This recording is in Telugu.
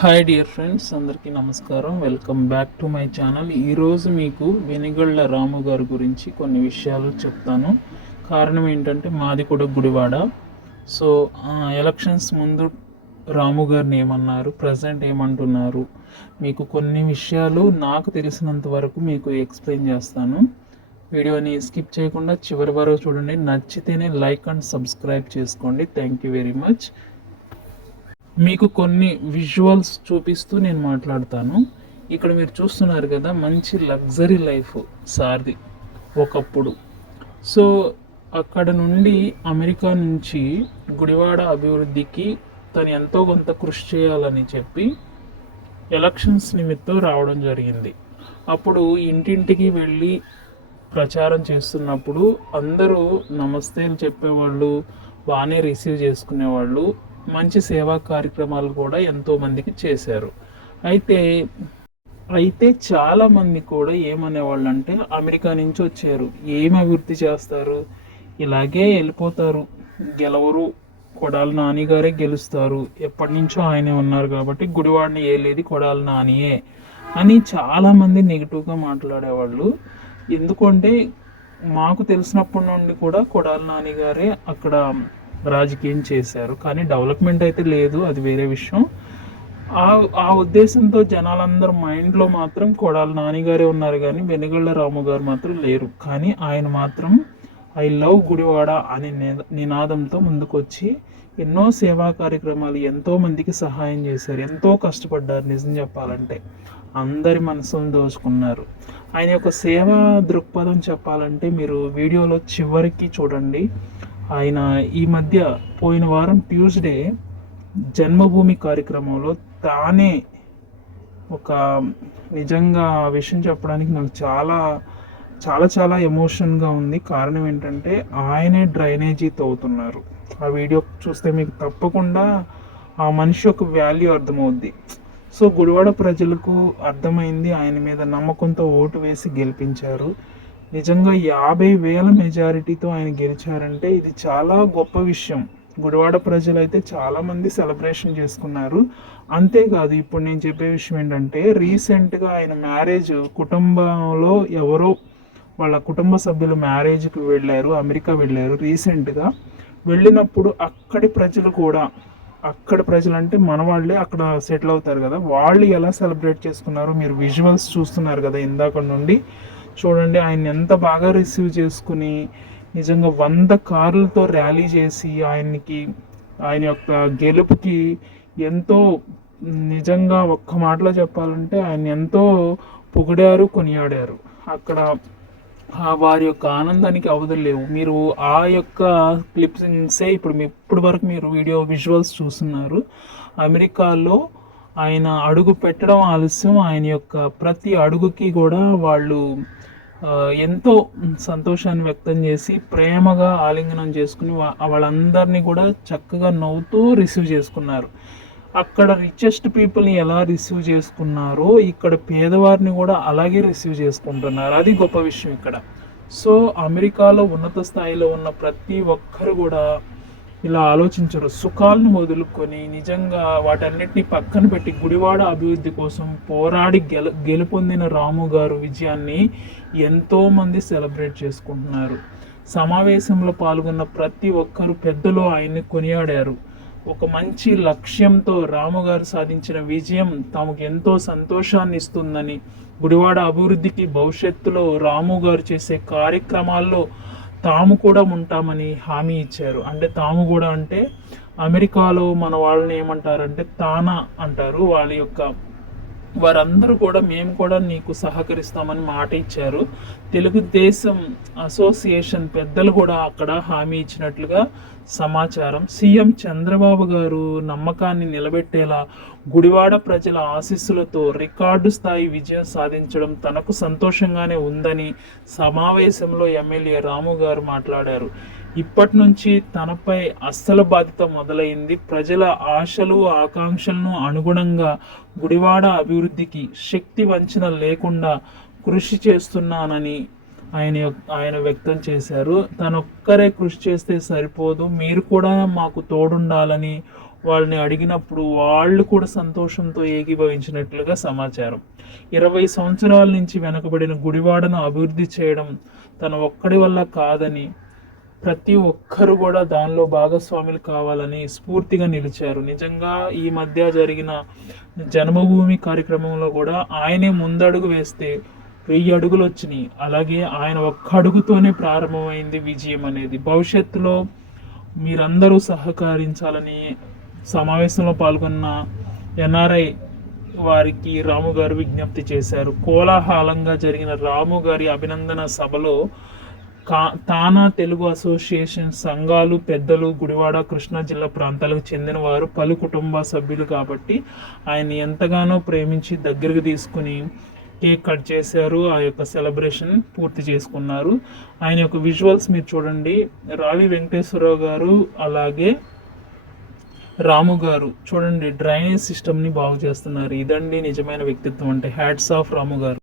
హాయ్ డియర్ ఫ్రెండ్స్, అందరికీ నమస్కారం. Welcome back to my channel. ఈరోజు మీకు వెనిగళ్ళ రాము గారి గురించి కొన్ని విషయాలు చెప్తాను. కారణం ఏంటంటే మాది కూడా గుడివాడ. సో ఎలక్షన్స్ ముందు రాము గారిని ఏమన్నారు, ప్రజెంట్ ఏమంటున్నారు, మీకు కొన్ని విషయాలు నాకు తెలిసినంత వరకు మీకు ఎక్స్ప్లెయిన్ చేస్తాను. వీడియోని స్కిప్ చేయకుండా చివరి వరకు చూడండి. నచ్చితేనే లైక్ అండ్ సబ్స్క్రైబ్ చేసుకోండి. Thank you very much. మీకు కొన్ని విజువల్స్ చూపిస్తూ నేను మాట్లాడతాను. ఇక్కడ మీరు చూస్తున్నారు కదా, మంచి లగ్జరీ లైఫ్ సార్ది ఒకప్పుడు. సో అక్కడ నుండి అమెరికా నుంచి గుడివాడ అభివృద్ధికి తను ఎంతో కొంత కృషి చేయాలని చెప్పి ఎలక్షన్స్ నిమిత్తం రావడం జరిగింది. అప్పుడు ఇంటింటికి వెళ్ళి ప్రచారం చేస్తున్నప్పుడు అందరూ నమస్తేలు చెప్పేవాళ్ళు, బాగానే రిసీవ్ చేసుకునేవాళ్ళు. మంచి సేవా కార్యక్రమాలు కూడా ఎంతోమందికి చేశారు. అయితే అయితే చాలామంది కూడా ఏమనేవాళ్ళు అంటే, అమెరికా నుంచి వచ్చారు, ఏమి అభివృద్ధి చేస్తారు, ఇలాగే వెళ్ళిపోతారు, గెలవరు, కొడాలి నాని గారే గెలుస్తారు, ఎప్పటి నుంచో ఆయనే ఉన్నారు కాబట్టి గుడివాడిని ఏలేది కొడాలి నానియే అని చాలామంది నెగిటివ్గా మాట్లాడేవాళ్ళు. ఎందుకంటే మాకు తెలిసినప్పటి నుండి కూడా కొడాలి నాని గారే అక్కడ రాజకీయం చేశారు, కానీ డెవలప్మెంట్ అయితే లేదు, అది వేరే విషయం. ఆ ఉద్దేశంతో జనాలందరూ మైండ్లో మాత్రం కొడాలి నానిగారే ఉన్నారు, కానీ వెనిగళ్ళ రాము గారు మాత్రం లేరు. కానీ ఆయన మాత్రం ఐ లవ్ గుడివాడ అనే నినాదంతో ముందుకొచ్చి ఎన్నో సేవా కార్యక్రమాలు, ఎంతో మందికి సహాయం చేశారు, ఎంతో కష్టపడ్డారు. నిజం చెప్పాలంటే అందరి మనసును దోచుకున్నారు. ఆయన యొక్క సేవా దృక్పథం చెప్పాలంటే మీరు వీడియోలో చివరికి చూడండి. ఆయన ఈ మధ్య పోయిన వారం ట్యూస్డే జన్మభూమి కార్యక్రమంలో తానే ఒక, నిజంగా ఆ విషయం చెప్పడానికి నాకు చాలా చాలా చాలా ఎమోషన్గా ఉంది. కారణం ఏంటంటే ఆయనే డ్రైనేజీ తవ్వుతున్నారు. ఆ వీడియో చూస్తే మీకు తప్పకుండా ఆ మనిషి యొక్క వాల్యూ అర్థమవుద్ది. సో గుడివాడ ప్రజలకు అర్థమైంది, ఆయన మీద నమ్మకంతో ఓటు వేసి గెలిపించారు. నిజంగా 50,000 మెజారిటీతో ఆయన గెలిచారంటే ఇది చాలా గొప్ప విషయం. గుడివాడ ప్రజలు అయితే చాలామంది సెలబ్రేషన్ చేసుకున్నారు. అంతేకాదు, ఇప్పుడు నేను చెప్పే విషయం ఏంటంటే, రీసెంట్గా ఆయన మ్యారేజ్, కుటుంబంలో ఎవరో వాళ్ళ కుటుంబ సభ్యులు మ్యారేజ్కి వెళ్ళారు, అమెరికా వెళ్ళారు. రీసెంట్గా వెళ్ళినప్పుడు అక్కడి ప్రజలు కూడా, అక్కడ ప్రజలు అంటే మన వాళ్ళే అక్కడ సెటిల్ అవుతారు కదా, వాళ్ళు ఎలా సెలబ్రేట్ చేసుకున్నారో మీరు విజువల్స్ చూస్తున్నారు కదా ఇందాక నుండి. చూడండి, ఆయన ఎంత బాగా రిసీవ్ చేసుకుని, నిజంగా 100 కార్లతో ర్యాలీ చేసి ఆయన యొక్క గెలుపుకి ఎంతో, నిజంగా ఒక్క మాటలో చెప్పాలంటే ఆయన ఎంతో పొగిడారు, కొనియాడారు. అక్కడ వారి యొక్క ఆనందానికి అవధులు లేవు. మీరు ఆ యొక్క క్లిప్సే ఇప్పుడు వరకు మీరు వీడియో విజువల్స్ చూస్తున్నారు. అమెరికాలో ఆయన అడుగు పెట్టడం ఆలస్యం, ఆయన యొక్క ప్రతి అడుగుకి కూడా వాళ్ళు ఎంతో సంతోషాన్ని వ్యక్తం చేసి ప్రేమగా ఆలింగనం చేసుకుని వాళ్ళందరినీ కూడా చక్కగా నవ్వుతూ రిసీవ్ చేసుకున్నారు. అక్కడ రిచెస్ట్ పీపుల్ని ఎలా రిసీవ్ చేసుకున్నారో ఇక్కడ పేదవారిని కూడా అలాగే రిసీవ్ చేసుకుంటున్నారు. అది గొప్ప విషయం ఇక్కడ. సో అమెరికాలో ఉన్నత స్థాయిలో ఉన్న ప్రతి ఒక్కరు కూడా ఇలా ఆలోచించరు. సుఖాలను వదులుకొని నిజంగా వాటన్నిటిని పక్కన పెట్టి గుడివాడ అభివృద్ధి కోసం పోరాడి గెలుపొందిన రాము గారు విజయాన్ని ఎంతోమంది సెలబ్రేట్ చేసుకుంటున్నారు. సమావేశంలో పాల్గొన్న ప్రతి ఒక్కరు పెద్దలు ఆయన్ని కొనియాడారు. ఒక మంచి లక్ష్యంతో రాము గారు సాధించిన విజయం తమకు ఎంతో సంతోషాన్ని ఇస్తుందని, గుడివాడ అభివృద్ధికి భవిష్యత్తులో రాము గారు చేసే కార్యక్రమాల్లో తాము కూడా ఉంటామని హామీ ఇచ్చారు. అంటే తాము కూడా అంటే అమెరికాలో మన వాళ్ళని ఏమంటారంటే తానా అంటారు. వారందరూ కూడా మేము కూడా నీకు సహకరిస్తామని మాట ఇచ్చారు. తెలుగుదేశం అసోసియేషన్ పెద్దలు కూడా అక్కడ హామీ ఇచ్చినట్లుగా సమాచారం. సీఎం చంద్రబాబు గారు నమ్మకాన్ని నిలబెట్టేలా గుడివాడ ప్రజల ఆశీస్సులతో రికార్డు స్థాయి విజయం సాధించడం తనకు సంతోషంగానే ఉందని సమావేశంలో ఎమ్మెల్యే రాము గారు మాట్లాడారు. ఇప్పటి నుంచి తనపై అస్సలు బాధ్యత మొదలైంది. ప్రజల ఆశలు ఆకాంక్షలను అనుగుణంగా గుడివాడ అభివృద్ధికి శక్తి వంచన లేకుండా కృషి చేస్తున్నానని ఆయన వ్యక్తం చేశారు. తనొక్కరే కృషి చేస్తే సరిపోదు, మీరు కూడా మాకు తోడుండాలని వాళ్ళని అడిగినప్పుడు వాళ్ళు కూడా సంతోషంతో ఏకీభవించినట్లుగా సమాచారం. 20 సంవత్సరాల నుంచి వెనుకబడిన గుడివాడను అభివృద్ధి చేయడం తన ఒక్కడి వల్ల కాదని, ప్రతి ఒక్కరు కూడా దానిలో భాగస్వాములు కావాలని స్ఫూర్తిగా నిలిచారు. నిజంగా ఈ మధ్య జరిగిన జన్మభూమి కార్యక్రమంలో కూడా ఆయనే ముందడుగు వేస్తే 1000 అడుగులు వచ్చినాయి. అలాగే ఆయన ఒక్క అడుగుతోనే ప్రారంభమైంది విజయం అనేది. భవిష్యత్తులో మీరందరూ సహకరించాలని సమావేశంలో పాల్గొన్న ఎన్ఆర్ఐ వారికి రాము గారు విజ్ఞప్తి చేశారు. కోలాహలంగా జరిగిన రాము గారి అభినందన సభలో తానా తెలుగు అసోసియేషన్ సంఘాలు పెద్దలు, గుడివాడ, కృష్ణా జిల్లా ప్రాంతాలకు చెందిన వారు, పలు కుటుంబ సభ్యులు కాబట్టి ఆయన ఎంతగానో ప్రేమించి దగ్గరికి తీసుకుని కేక్ కట్ చేశారు. ఆ యొక్క సెలబ్రేషన్ పూర్తి చేసుకున్నారు. ఆయన యొక్క విజువల్స్ మీరు చూడండి. రావి వెంకటేశ్వరరావు గారు అలాగే రాము గారు చూడండి డ్రైనేజ్ సిస్టమ్ని బాగు చేస్తున్నారు. ఇదండి నిజమైన వ్యక్తిత్వం అంటే. హ్యాట్స్ ఆఫ్ రాము గారు.